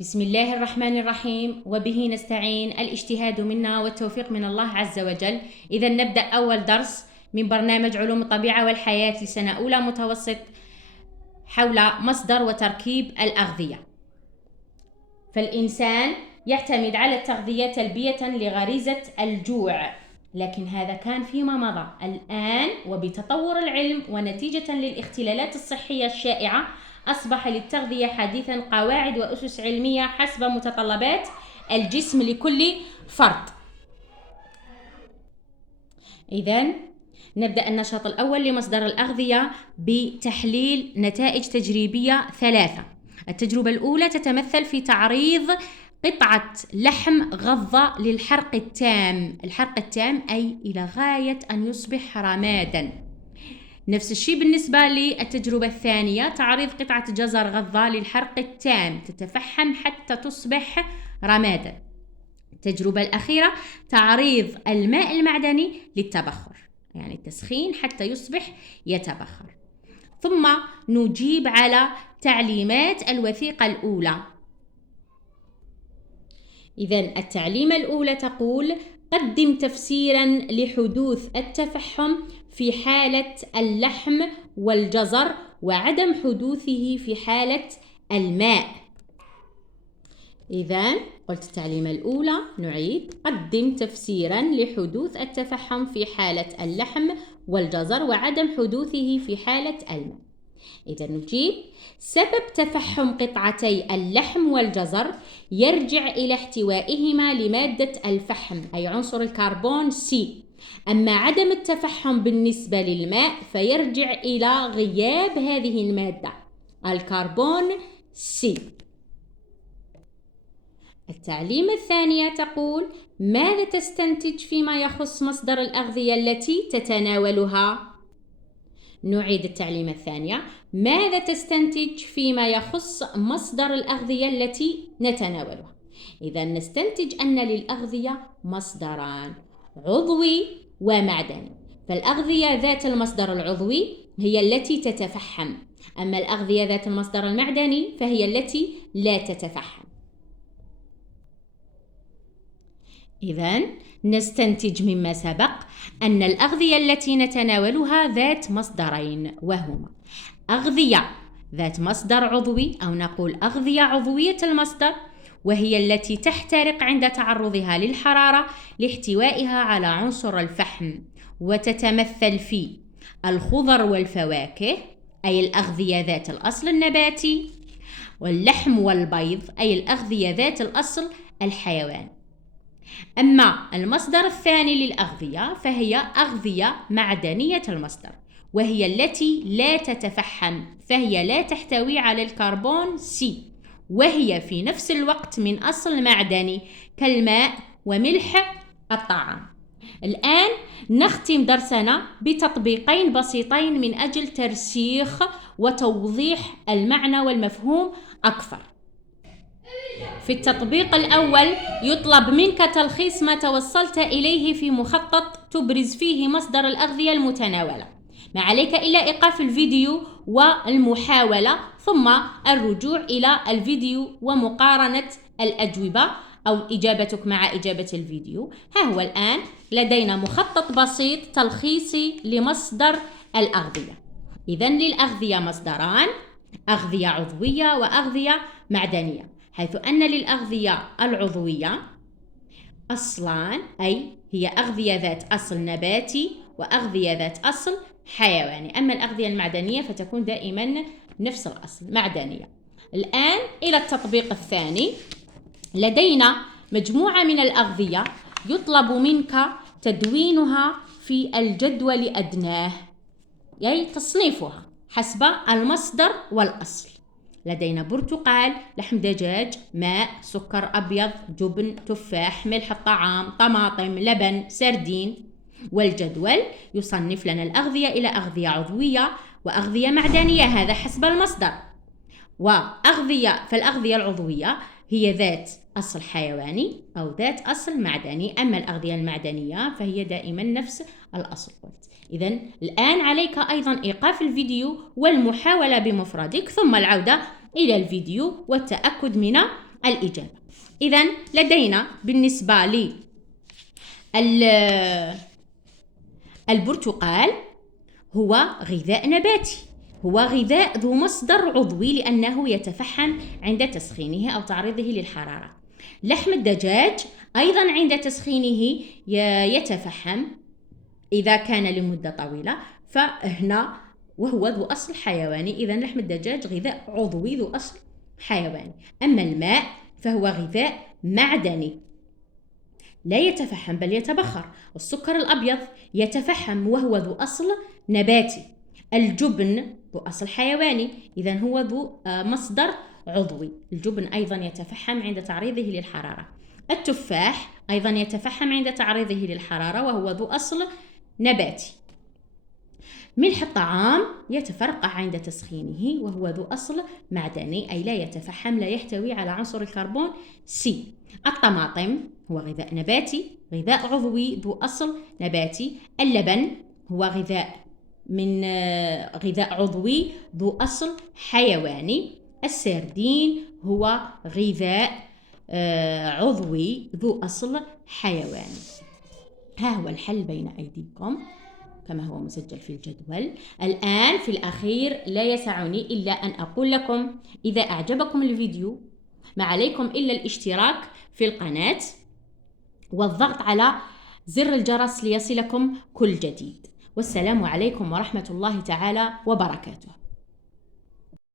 بسم الله الرحمن الرحيم، وبه نستعين، الاجتهاد منا والتوفيق من الله عز وجل. إذا نبدأ أول درس من برنامج علوم الطبيعة والحياة لسنة أولى متوسط حول مصدر وتركيب الأغذية. فالإنسان يعتمد على التغذية تلبية لغريزة الجوع، لكن هذا كان فيما مضى. الآن وبتطور العلم ونتيجة للاختلالات الصحية الشائعة أصبح للتغذية حديثا قواعد وأسس علمية حسب متطلبات الجسم لكل فرد. إذن نبدأ النشاط الأول لمصدر الأغذية بتحليل نتائج تجريبية 3. التجربة الأولى تتمثل في تعريض قطعة لحم غضة للحرق التام. الحرق التام أي إلى غاية أن يصبح رمادا. نفس الشيء بالنسبة للتجربة الثانية، تعريض قطعة جزر غضة للحرق التام تتفحم حتى تصبح رمادا. التجربة الأخيرة تعريض الماء المعدني للتبخر، يعني التسخين حتى يصبح يتبخر. ثم نجيب على تعليمات الوثيقة الأولى. إذن التعليمة الأولى تقول: قدم تفسيرا لحدوث التفحم في حالة اللحم والجزر وعدم حدوثه في حالة الماء. إذن قلت التعليمة الأولى، نعيد: قدم تفسيرا لحدوث التفحم في حالة اللحم والجزر وعدم حدوثه في حالة الماء. إذن نجيب: سبب تفحم قطعتي اللحم والجزر يرجع إلى احتوائهما لمادة الفحم أي عنصر الكربون سي، أما عدم التفحم بالنسبة للماء فيرجع إلى غياب هذه المادة الكربون سي. التعليمة الثانية تقول: ماذا تستنتج فيما يخص مصدر الأغذية التي تتناولها؟ نعيد التعليمة الثانية: ماذا تستنتج فيما يخص مصدر الأغذية التي نتناولها؟ إذا نستنتج أن للأغذية مصدران، عضوي ومعدني. فالأغذية ذات المصدر العضوي هي التي تتفحم، أما الأغذية ذات المصدر المعدني فهي التي لا تتفحم. إذن نستنتج مما سبق أن الأغذية التي نتناولها ذات مصدرين، وهما أغذية ذات مصدر عضوي أو نقول أغذية عضوية المصدر، وهي التي تحترق عند تعرضها للحرارة لاحتوائها على عنصر الفحم، وتتمثل في الخضر والفواكه أي الأغذية ذات الأصل النباتي، واللحم والبيض أي الأغذية ذات الأصل الحيواني. أما المصدر الثاني للأغذية فهي أغذية معدنية المصدر، وهي التي لا تتفحم، فهي لا تحتوي على الكربون سي، وهي في نفس الوقت من أصل معدني كالماء وملح الطعام. الآن نختم درسنا بتطبيقين بسيطين من أجل ترسيخ وتوضيح المعنى والمفهوم أكثر. في التطبيق الأول يطلب منك تلخيص ما توصلت إليه في مخطط تبرز فيه مصدر الأغذية المتناولة. ما عليك إلا إيقاف الفيديو والمحاولة، ثم الرجوع إلى الفيديو ومقارنة الأجوبة أو إجابتك مع إجابة الفيديو. ها هو الآن لدينا مخطط بسيط تلخيصي لمصدر الأغذية. إذن للأغذية مصدران، أغذية عضوية وأغذية معدنية، حيث أن للأغذية العضوية أصلان، أي هي أغذية ذات أصل نباتي وأغذية ذات أصل حيواني، أما الأغذية المعدنية فتكون دائما نفس الأصل معدنية. الآن إلى التطبيق الثاني. لدينا مجموعة من الأغذية يطلب منك تدوينها في الجدول أدناه، يعني تصنيفها حسب المصدر والأصل. لدينا برتقال، لحم دجاج، ماء، سكر أبيض، جبن، تفاح، ملح الطعام، طماطم، لبن، سردين. والجدول يصنف لنا الأغذية إلى أغذية عضوية وأغذية معدنية، هذا حسب المصدر. فالأغذية العضوية هي ذات أصل حيواني أو ذات أصل معدني، أما الأغذية المعدنية فهي دائما نفس الأصل. إذن الآن عليك أيضا إيقاف الفيديو والمحاولة بمفردك، ثم العودة إلى الفيديو والتأكد من الإجابة. إذن لدينا بالنسبة البرتقال هو غذاء نباتي، هو غذاء ذو مصدر عضوي لأنه يتفحم عند تسخينه أو تعريضه للحرارة. لحم الدجاج أيضا عند تسخينه يتفحم إذا كان لمدة طويلة، فهنا وهو ذو أصل حيواني. إذن لحم الدجاج غذاء عضوي ذو أصل حيواني. أما الماء فهو غذاء معدني لا يتفحم بل يتبخر. السكر الأبيض يتفحم وهو ذو أصل نباتي. الجبن ذو أصل حيواني، إذن هو ذو مصدر عضوي. الجبن أيضا يتفحم عند تعريضه للحرارة. التفاح أيضا يتفحم عند تعريضه للحرارة وهو ذو أصل نباتي. ملح الطعام يتفرقع عند تسخينه وهو ذو أصل معدني، أي لا يتفحم، لا يحتوي على عنصر الكربون سي. الطماطم هو غذاء نباتي، غذاء عضوي ذو أصل نباتي. اللبن هو غذاء عضوي ذو أصل حيواني. السردين هو غذاء عضوي ذو أصل حيواني. ها هو الحل بين أيديكم كما هو مسجل في الجدول. الآن في الأخير لا يسعني إلا أن أقول لكم إذا أعجبكم الفيديو ما عليكم إلا الاشتراك في القناة والضغط على زر الجرس ليصلكم كل جديد. والسلام عليكم ورحمة الله تعالى وبركاته.